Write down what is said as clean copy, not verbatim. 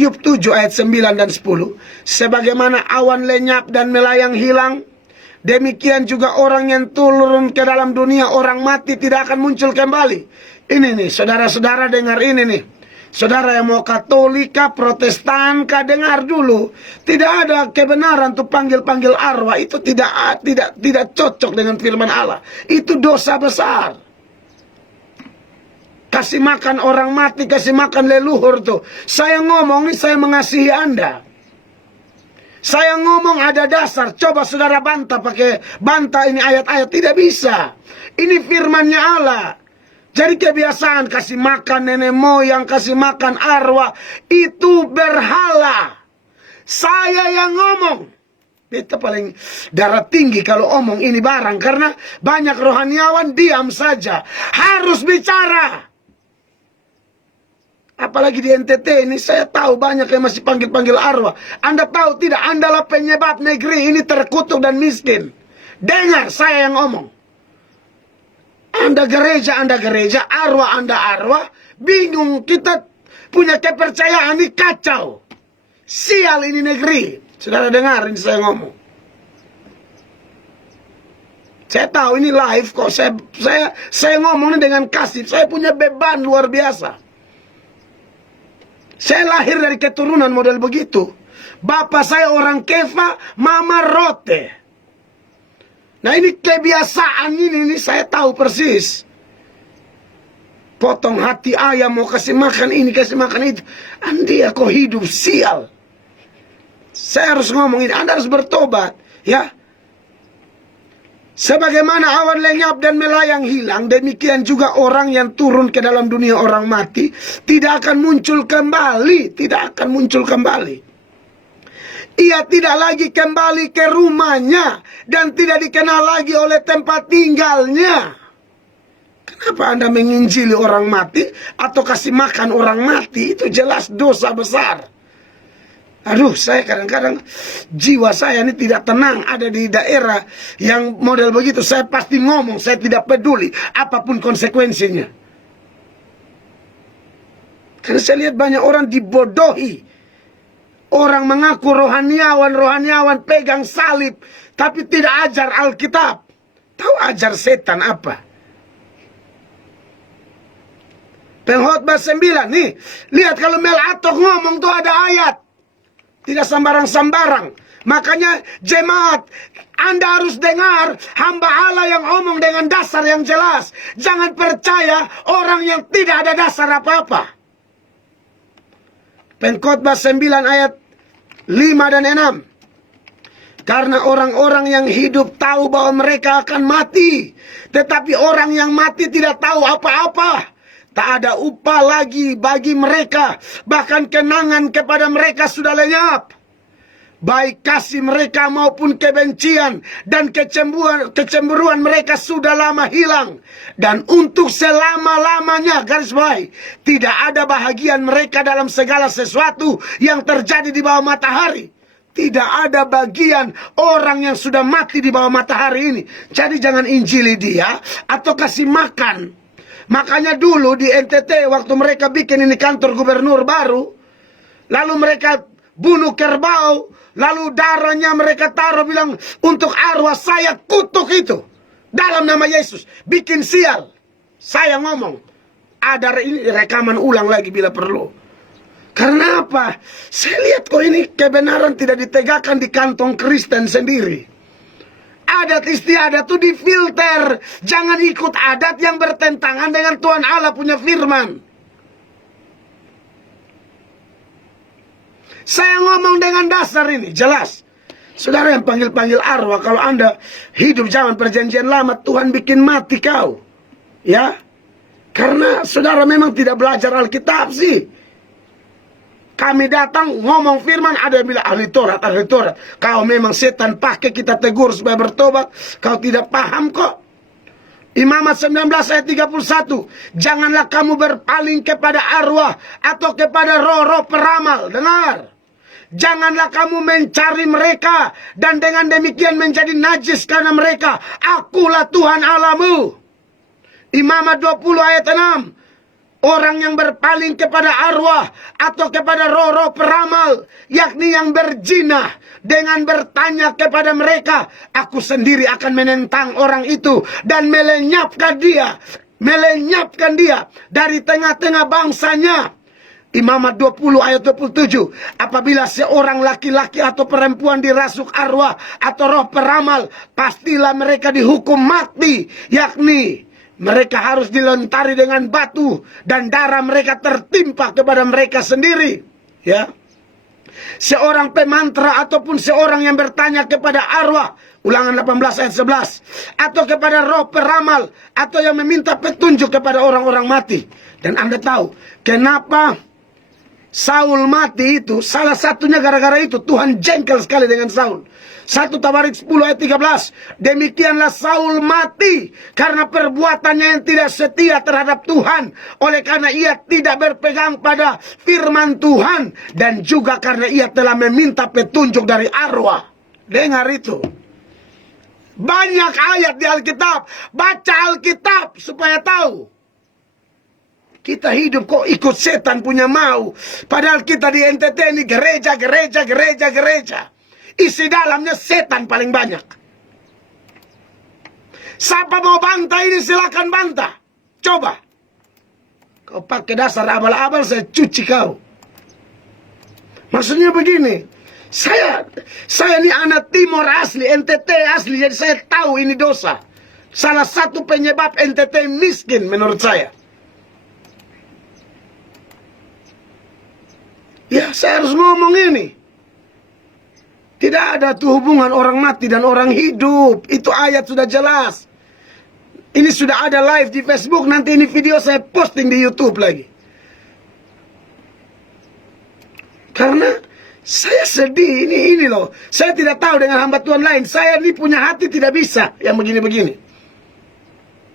Ayub 7 ayat 9 dan 10. Sebagaimana awan lenyap dan melayang hilang, demikian juga orang yang turun ke dalam dunia orang mati tidak akan muncul kembali. Ini nih, saudara-saudara dengar ini nih. Saudara yang mau Katolika, Protestan, dengar dulu. Tidak ada kebenaran untuk panggil-panggil arwah. Itu tidak cocok dengan firman Allah. Itu dosa besar. Kasih makan orang mati, kasih makan leluhur tuh. Saya ngomong nih, saya mengasihi Anda. Saya ngomong ada dasar. Coba saudara bantah ini ayat-ayat. Tidak bisa. Ini firmannya Allah. Jadi kebiasaan kasih makan nenek moyang, kasih makan arwah, itu berhala. Saya yang ngomong. Itu paling darah tinggi kalau omong ini barang. Karena banyak rohaniawan diam saja. Harus bicara. Apalagi di NTT ini saya tahu banyak yang masih panggil-panggil arwah. Anda tahu tidak, Anda lah penyebab negeri ini terkutuk dan miskin. Dengar saya yang ngomong. Anda gereja, arwah, Anda arwah. Bingung, kita punya kepercayaan ini kacau. Sial ini negeri. Saudara dengar ini saya ngomong. Saya tahu ini live kok. Saya ngomongnya dengan kasih. Saya punya beban luar biasa. Saya lahir dari keturunan model begitu. Bapak saya orang Kefa, mama Rote. Nah ini kebiasaan ini saya tahu persis. Potong hati ayam, mau kasih makan ini, kasih makan itu. Anda kok hidup sial. Saya harus ngomong ini, Anda harus bertobat. Ya. Sebagaimana awan lenyap dan melayang hilang, demikian juga orang yang turun ke dalam dunia orang mati tidak akan muncul kembali. Tidak akan muncul kembali. Ia tidak lagi kembali ke rumahnya dan tidak dikenal lagi oleh tempat tinggalnya. Kenapa Anda menginjili orang mati atau kasih makan orang mati? Itu jelas dosa besar. Aduh, saya kadang-kadang jiwa saya ini tidak tenang. Ada di daerah yang model begitu, saya pasti ngomong, saya tidak peduli apapun konsekuensinya. Karena saya lihat banyak orang dibodohi. Orang mengaku rohaniawan pegang salib, tapi tidak ajar Alkitab. Tahu ajar setan apa? Pengkhotbah 9 nih, lihat kalau Mel Atok ngomong tuh ada ayat. Tidak sembarang-sembarang. Makanya jemaat, Anda harus dengar hamba Allah yang ngomong dengan dasar yang jelas. Jangan percaya orang yang tidak ada dasar apa-apa. Pengkhotbah 9 ayat 5 dan 6. Karena orang-orang yang hidup tahu bahwa mereka akan mati. Tetapi orang yang mati tidak tahu apa-apa. Tak ada upah lagi bagi mereka. Bahkan kenangan kepada mereka sudah lenyap. Baik kasih mereka maupun kebencian dan kecemburuan mereka sudah lama hilang. Dan untuk selama-lamanya, garis bawahi, tidak ada bahagian mereka dalam segala sesuatu yang terjadi di bawah matahari. Tidak ada bagian orang yang sudah mati di bawah matahari ini. Jadi jangan injili dia atau kasih makan. Makanya dulu di NTT waktu mereka bikin ini kantor gubernur baru, lalu mereka bunuh kerbau, lalu darahnya mereka taruh bilang untuk arwah saya kutuk itu dalam nama Yesus, bikin sial. Saya ngomong ada ini rekaman ulang lagi bila perlu. Karena apa? Saya lihat kok ini kebenaran tidak ditegakkan di kantong Kristen sendiri. Adat istiadat itu difilter. Jangan ikut adat yang bertentangan dengan Tuhan Allah punya firman. Saya ngomong dengan dasar ini, jelas. Saudara yang panggil-panggil arwah, kalau Anda hidup zaman perjanjian lama, Tuhan bikin mati kau. Ya. Karena saudara memang tidak belajar Alkitab sih. Kami datang ngomong firman, ada yang bilang ahli Taurat, ahli Taurat. Kau memang setan pakai kita tegur supaya bertobat. Kau tidak paham kok. Imamat 19 ayat 31. Janganlah kamu berpaling kepada arwah atau kepada roh-roh peramal. Dengar. Janganlah kamu mencari mereka dan dengan demikian menjadi najis karena mereka. Akulah Tuhan Allahmu. Imamat 20 ayat 6. orang yang berpaling kepada arwah atau kepada roh-roh peramal, yakni yang berzina, dengan bertanya kepada mereka, aku sendiri akan menentang orang itu dan melenyapkan dia dari tengah-tengah bangsanya. Imamat 20 ayat 27. Apabila seorang laki-laki atau perempuan dirasuk arwah atau roh peramal, pastilah mereka dihukum mati, yakni mereka harus dilentari dengan batu dan darah mereka tertimpa kepada mereka sendiri. Ya. Seorang pemantra ataupun seorang yang bertanya kepada arwah, Ulangan 18 ayat 11, atau kepada roh peramal, atau yang meminta petunjuk kepada orang-orang mati. Dan Anda tahu kenapa Saul mati itu? Salah satunya gara-gara itu. Tuhan jengkel sekali dengan Saul. 1 Tawarik 10 ayat 13. Demikianlah Saul mati karena perbuatannya yang tidak setia terhadap Tuhan, oleh karena ia tidak berpegang pada firman Tuhan, dan juga karena ia telah meminta petunjuk dari arwah. Dengar itu. Banyak ayat di Alkitab. Baca Alkitab supaya tahu. Kita hidup kok ikut setan punya mau. Padahal kita di NTT ini gereja. Isi dalamnya setan paling banyak. Siapa mau bantah ini silakan bantah. Coba. Kau pakai dasar abal-abal, saya cuci kau. Maksudnya begini. Saya ini anak Timor asli, NTT asli. Jadi saya tahu ini dosa. Salah satu penyebab NTT miskin menurut saya. Ya, saya harus ngomong ini. Tidak ada tuh hubungan orang mati dan orang hidup. Itu ayat sudah jelas. Ini sudah ada live di Facebook. Nanti ini video saya posting di YouTube lagi. Karena saya sedih. Ini loh. Saya tidak tahu dengan hamba Tuhan lain. Saya ini punya hati tidak bisa yang begini-begini.